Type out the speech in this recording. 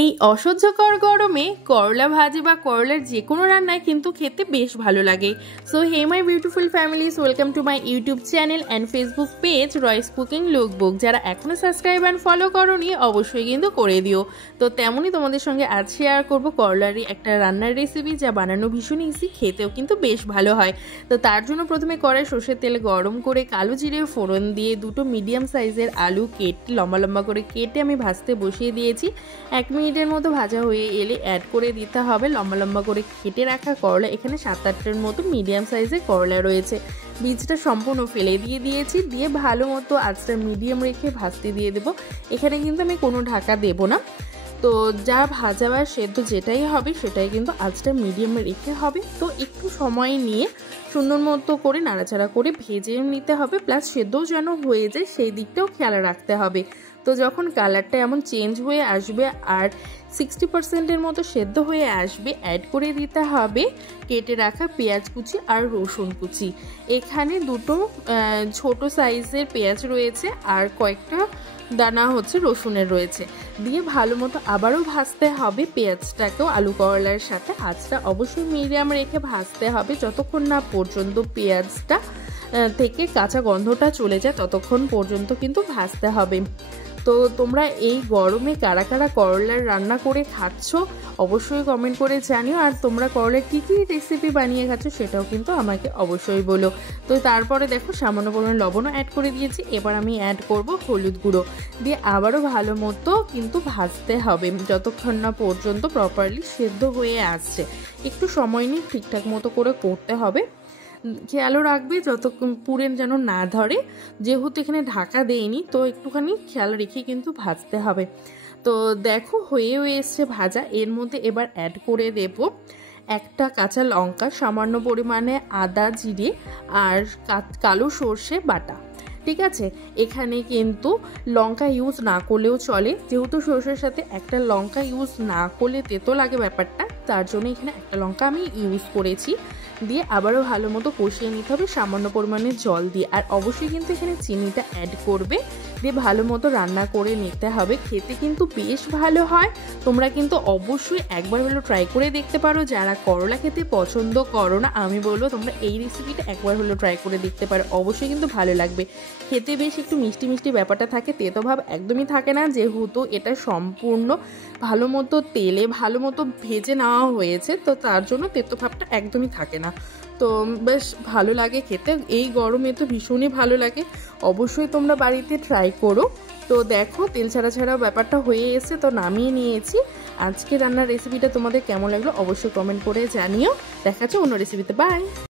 এই অসহ্যকর গরমে করলা ভাজি বা করলার যে কোনো রান্নায় কিন্তু খেতে বেশ ভালো লাগে। So hey my beautiful families, welcome to my YouTube channel and Facebook page Royes cooking lookbook. যারা এখনও সাবস্ক্রাইব অ্যান্ড ফলো করোনি অবশ্যই কিন্তু করে দিও। তো তেমনই তোমাদের সঙ্গে আজ শেয়ার করবো করলারই একটা রান্নার রেসিপি, যা বানানো ভীষণ ইজি, খেতেও কিন্তু বেশ ভালো হয়। তো তার জন্য প্রথমে কড়াই সর্ষের তেল গরম করে কালো জিরে ফোড়ন দিয়ে দুটো মিডিয়াম সাইজের আলু কেটে লম্বা লম্বা করে কেটে আমি ভাজতে বসিয়ে দিয়েছি। 1 মিনিটের মতো ভাজা হয়ে এলে অ্যাড করে দিতে হবে লম্বা লম্বা করে কেটে রাখা করলা। এখানে 7-8টার মতো মিডিয়াম সাইজের করলা রয়েছে, বীজটা সম্পূর্ণ ফেলে দিয়েছি। দিয়ে ভালো মতো আঁচটা মিডিয়াম রেখে ভাজতে দিয়ে দেবো। এখানে কিন্তু আমি কোনো ঢাকা দেব না। তো যা ভাজা বা সেদ্ধ যেটাই হবে সেটাই কিন্তু আঁচটা মিডিয়ামে রেখে হবে। তো একটু সময় নিয়ে সুন্দর মতো করে নাড়াচাড়া করে ভেজে নিতে হবে, প্লাস সেদ্ধও যেন হয়ে যায় সেই দিকটাও খেয়াল রাখতে হবে। তো যখন কালারটা এমন চেঞ্জ হয়ে আসবে আর 60%-এর মতো সেদ্ধ হয়ে আসবে, অ্যাড করে দিতে হবে কেটে রাখা পেঁয়াজ কুচি আর রসুন কুচি। এখানে দুটো ছোট সাইজের পেঁয়াজ রয়েছে আর কয়েকটা দানা রসুনের রয়েছে। দিয়ে ভালো মতো আবারও ভাজতে হবে পেঁয়াজটাকেও আলু করলার সাথে। আঁচটা অবশ্যই মিডিয়াম রেখে ভাজতে হবে যতক্ষণ না পর্যন্ত পেঁয়াজটা থেকে কাঁচা গন্ধটা চলে যায়, ততক্ষণ পর্যন্ত কিন্তু ভাজতে হবে। তো তোমরা এই গরমে কারা কারা করলার রান্না করে খাচ্ছ অবশ্যই কমেন্ট করে জানিও। আর তোমরা করলার কী কী রেসিপি বানিয়ে খাচ্ছ সেটাও কিন্তু আমাকে অবশ্যই বলো। তো তারপরে দেখো সামান্য পরিমাণে লবণও অ্যাড করে দিয়েছি। এবার আমি অ্যাড করব হলুদ গুঁড়ো, দিয়ে আবারও ভালো মতো কিন্তু ভাজতে হবে যতক্ষণ না পর্যন্ত প্রপারলি সেদ্ধ হয়ে আসছে। একটু সময় নিয়ে ঠিকঠাক মতো করে করতে হবে। খেয়ালও রাখবে যতক্ষণ পুড়ে যেন না ধরে, যেহেতু এখানে ঢাকা দেয়নি, তো একটুখানি খেয়াল রেখে কিন্তু ভাজতে হবে। তো দেখো হয়েও এসছে ভাজা। এর মধ্যে এবার অ্যাড করে দেব একটা কাঁচা লঙ্কা, সামান্য পরিমাণে আদা জিরে আর কালো সর্ষে বাটা। ঠিক আছে, এখানে কিন্তু লঙ্কা ইউজ না করলেও চলে, যেহেতু সর্ষের সাথে একটা লঙ্কা ইউজ না করলে তেতো লাগে ব্যাপারটা, তার জন্য এখানে একটা লঙ্কা আমি ইউজ করেছি। দিয়ে আবারও ভালো মতো কষিয়ে নিতে হবে সামান্য পরিমাণে জল দিয়ে। আর অবশ্যই কিন্তু এখানে চিনিটা অ্যাড করবে, দিয়ে ভালো মতো রান্না করে নিতে হবে। খেতে কিন্তু বেশ ভালো হয়। তোমরা কিন্তু অবশ্যই একবার হলেও ট্রাই করে দেখতে পারো। যারা করলা খেতে পছন্দ করো না, আমি বলবো তোমরা এই রেসিপিটা একবার হলেও ট্রাই করে দেখতে পারো, অবশ্যই কিন্তু ভালো লাগবে। খেতে বেশ একটু মিষ্টি মিষ্টি ব্যাপারটা থাকে, তেতো ভাব একদমই থাকে না, যেহেতু এটা সম্পূর্ণ ভালো মতো তেলে ভালো মতো ভেজে নেওয়া হয়েছে, তো তার জন্য তেতো ভাবটা একদমই থাকে না। তো বেশ ভালো লাগে খেতে, এই গরমে তো ভীষণই ভালো লাগে। অবশ্যই তোমরা বাড়িতে ট্রাই করো। তো দেখো তেল ছাড়া ছাড়া ব্যাপারটা হয়ে এসে, তো নামিয়ে নিয়েছি। আজকে রান্নার রেসিপিটা তোমাদের কেমন লাগলো অবশ্যই কমেন্ট করে জানিও। দেখা যাচ্ছে অন্য রেসিপিতে। বাই।